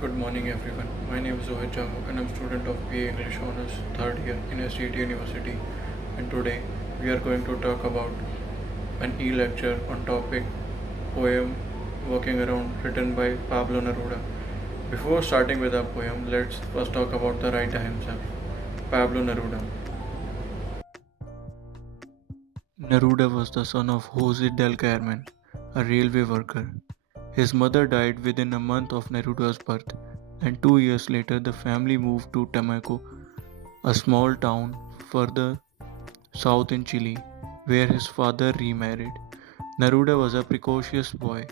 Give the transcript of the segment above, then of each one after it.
Good morning everyone. My name is Rohit Jamu and I'm student of BA English Honours 3rd year in SCT University, and today we are going to talk about an e-lecture on topic poem Walking Around written by Pablo Neruda. Before starting with our poem, let's first talk about the writer himself, Pablo Neruda. Neruda was the son of Jose del Carmen, a railway worker. His mother died within a month of Neruda's birth, and 2 years later the family moved to Tamaco, a small town further south in Chile, where his father remarried. Neruda was a precocious boy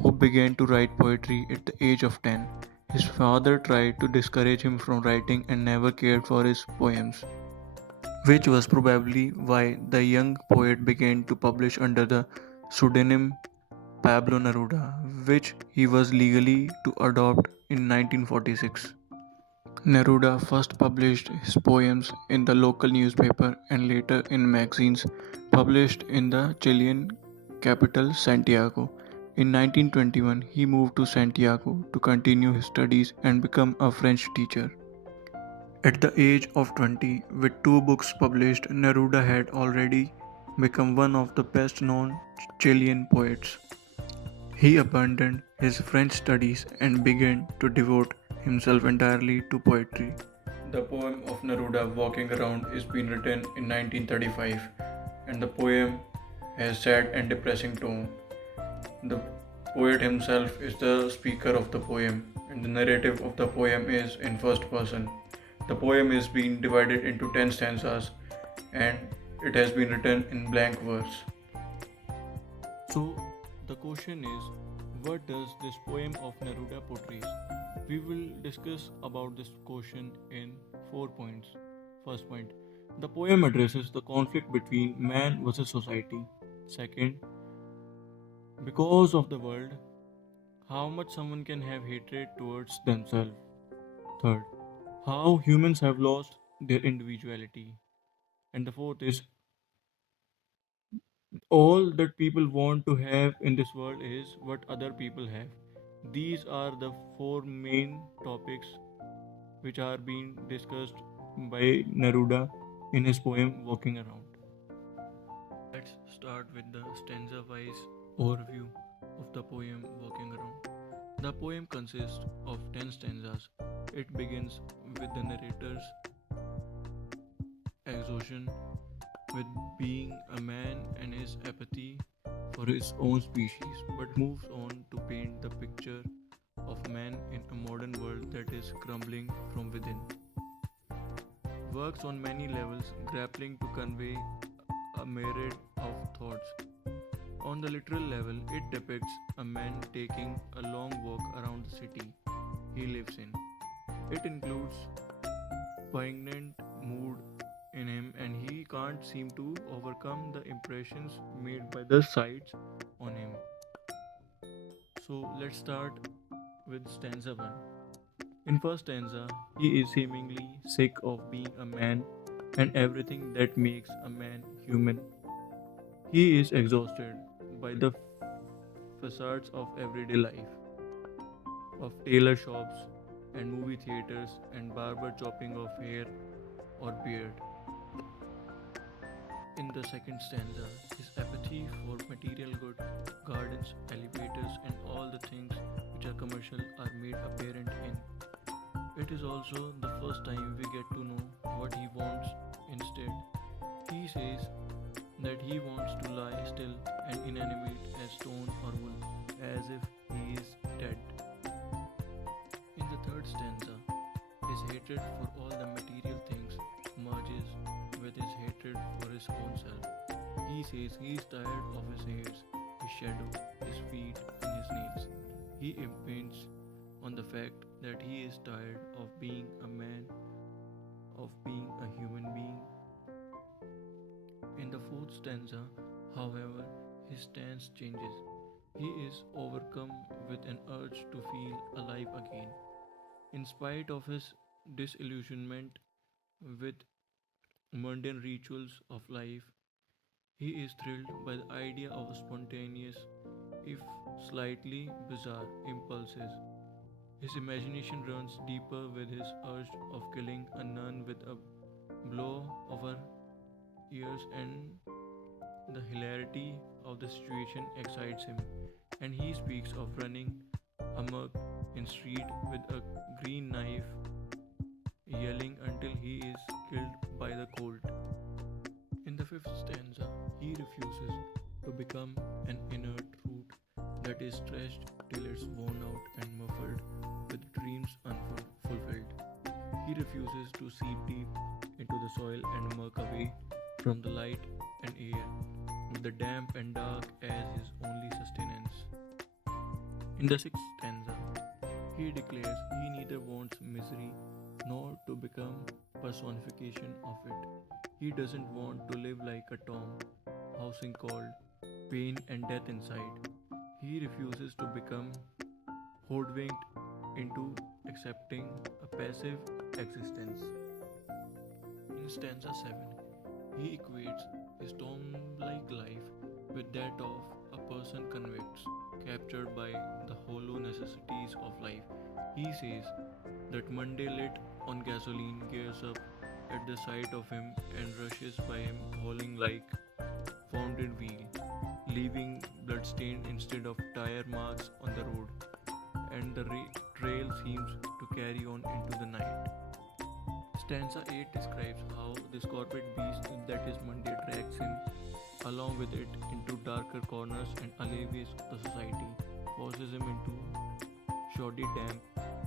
who began to write poetry at the age of 10. His father tried to discourage him from writing and never cared for his poems, which was probably why the young poet began to publish under the pseudonym Pablo Neruda, which he was legally to adopt in 1946. Neruda first published his poems in the local newspaper and later in magazines published in the Chilean capital Santiago. In 1921, he moved to Santiago to continue his studies and become a French teacher. At the age of 20, with two books published, Neruda had already become one of the best known Chilean poets. He abandoned his French studies and began to devote himself entirely to poetry. The poem of Neruda, Walking Around, is been written in 1935, and the poem has sad and depressing tone. The poet himself is the speaker of the poem, and the narrative of the poem is in first person. The poem is being divided into 10 stanzas, and it has been written in blank verse. So the question is, what does this poem of Neruda portrays? We will discuss about this question in 4 points. First point, the poem addresses the conflict between man versus society. Second, because of the world, how much someone can have hatred towards themselves. Third, how humans have lost their individuality. And the fourth is, all that people want to have in this world is what other people have. These are the four main topics which are being discussed by Neruda in his poem Walking Around. Let's start with the stanza wise overview of the poem Walking Around. The poem consists of 10 stanzas. It begins with the narrator's exhaustion with being a man and his apathy for his own species, but moves on to paint the picture of man in a modern world that is crumbling from within. Works on many levels, grappling to convey a myriad of thoughts. On the literal level, it depicts a man taking a long walk around the city he lives in. It includes poignant mood in him, and he can't seem to overcome the impressions made by the sights on him. So let's start with stanza 1. In first stanza, he is seemingly sick of being a man and everything that makes a man human. He is exhausted by the facades of everyday life, of tailor shops and movie theaters and barber chopping of hair or beard. In the second stanza, his apathy for material goods, gardens, elevators, and all the things which are commercial are made apparent in. It is also the first time we get to know what he wants instead. He says that he wants to lie still and inanimate as stone or wood, as if he is dead. In the third stanza, his hatred for all the material things merges with his hatred for his own self. He says he is tired of his hairs, his shadow, his feet, and his nails. He impinges on the fact that he is tired of being a man, of being a human being. In the fourth stanza, however, his stance changes. He is overcome with an urge to feel alive again. In spite of his disillusionment with mundane rituals of life, he is thrilled by the idea of a spontaneous, if slightly bizarre, impulses. His imagination runs deeper with his urge of killing a nun with a blow of her ears, and the hilarity of the situation excites him, and he speaks of running amok in street with a green knife, yelling until he is killed by the colt. In the fifth stanza, he refuses to become an inert root that is stretched till it's worn out and muffled with dreams unfulfilled. He refuses to seep deep into the soil and murk away from the light and air, with the damp and dark as his only sustenance. In the sixth stanza, he declares he neither wants misery nor to become personification of it. He doesn't want to live like a tomb, housing cold, pain and death inside. He refuses to become hoodwinked into accepting a passive existence. In stanza 7, he equates his tomb-like life with that of a person convicts, captured by the hollow necessities of life. He says that Monday lit on gasoline gears up at the sight of him and rushes by him hauling like founded wheel, leaving bloodstained instead of tire marks on the road, and the trail seems to carry on into the night. Stanza 8 describes how this corporate beast that is Monday drags him along with it into darker corners and alleviates the society, forces him into shoddy damp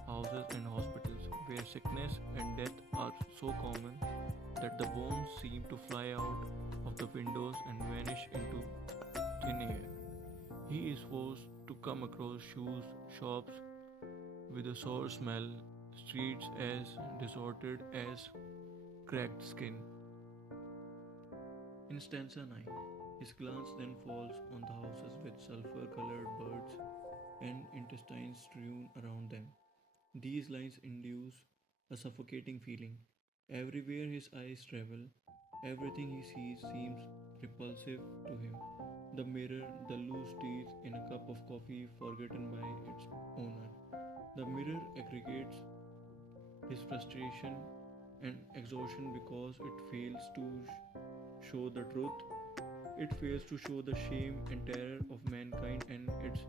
houses and hospitals where sickness and death are so common that the bones seem to fly out of the windows and vanish into thin air. He is forced to come across shoes, shops with a sour smell, streets as disordered as cracked skin. In stanza 9, his glance then falls on the houses with sulphur colored birds and intestines strewn around them. These lines induce a suffocating feeling. Everywhere his eyes travel, everything he sees seems repulsive to him. The mirror, the loose teeth in a cup of coffee forgotten by its owner. The mirror aggregates his frustration and exhaustion because it fails to show the truth. It fails to show the shame and terror of mankind and its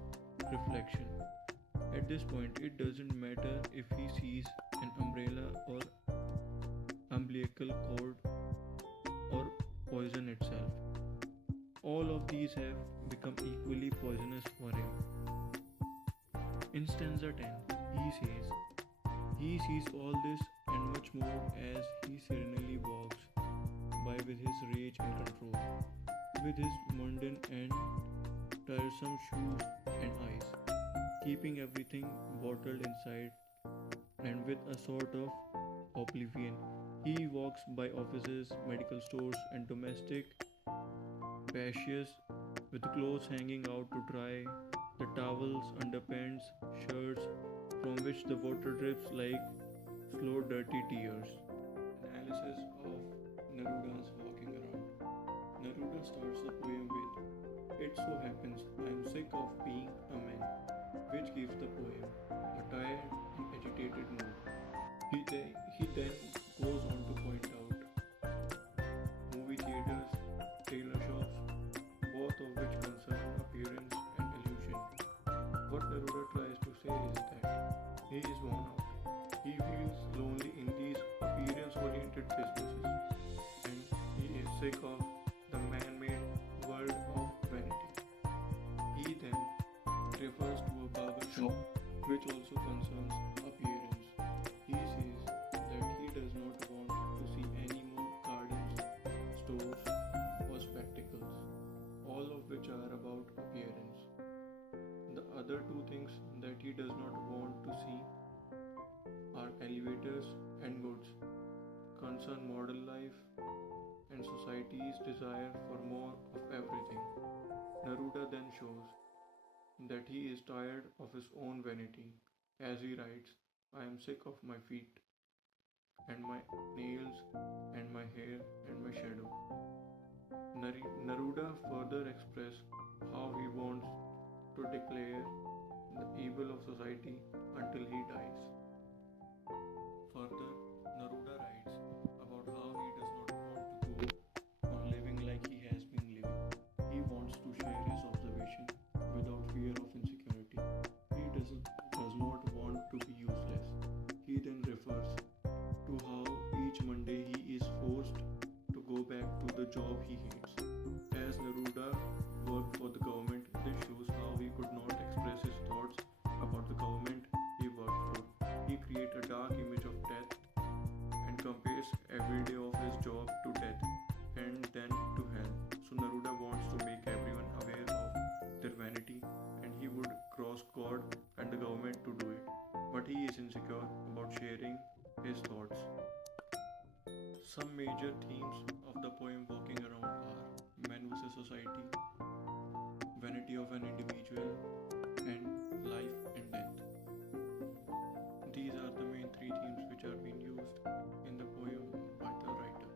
reflection. At this point, it doesn't matter if he sees an umbrella or umbilical cord or poison itself. All of these have become equally poisonous for him. In stanza 10, he says, he sees all this and much more as he serenely walks by with his rage and control, with his mundane and tiresome shoes and eyes, keeping everything bottled inside and with a sort of oblivion. He walks by offices, medical stores, and domestic patches with clothes hanging out to dry, the towels, underpants, shirts from which the water drips like slow, dirty tears. Analysis of Neruda's walking around. Neruda starts the poem with, "It so happens I am sick of being a man," which gives the poem a tired and agitated mood. He then goes on to point out movie theaters, tailor shops, both of which concern appearance and illusion. What Neruda tries to say is that he is worn out. He feels lonely in these appearance-oriented businesses, and he is sick of the man-made world of vanity. He then refers to a barber shop, which also concerns appearance. He says that he does not want to see any more gardens, stores, or spectacles, all of which are about appearance. The other two things that he does not want to see are elevators and goods, concern modern life and society's desire for more of everything. Neruda then shows that he is tired of his own vanity. As he writes, "I am sick of my feet and my nails and my hair and my shadow." Neruda further expresses how he wants to declare the evil of society until he dies. Further, Neruda writes about how he does not want to go on living like he has been living. He wants to share his observation without fear of insecurity. He does not want to be useless. He then refers to how each Monday he is forced to go back to the job he hates. As Neruda worked for the government, this shows how he could not express his thoughts about the government he worked for. He creates a dark image of death and compares every day of his job to death and then to hell. So Neruda wants to make everyone aware of their vanity, and he would cross God and the government to do it. But he is insecure about sharing his thoughts. Some major themes of the poem Walking Around are man versus society, vanity of an individual, and life and death. These are the main three themes which are being used in the poem by the writer.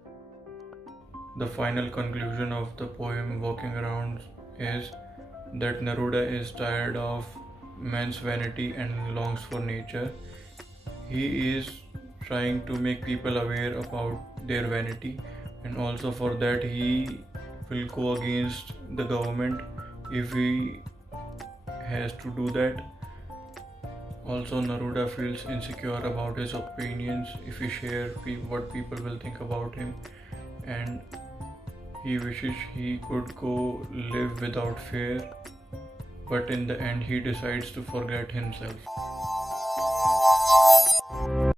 The final conclusion of the poem Walking Around is that Neruda is tired of man's vanity and longs for nature. He is trying to make people aware about their vanity, and also for that he will go against the government if he has to do that. Also, Neruda feels insecure about his opinions if he shares what people will think about him, and he wishes he could go live without fear, but in the end, he decides to forget himself.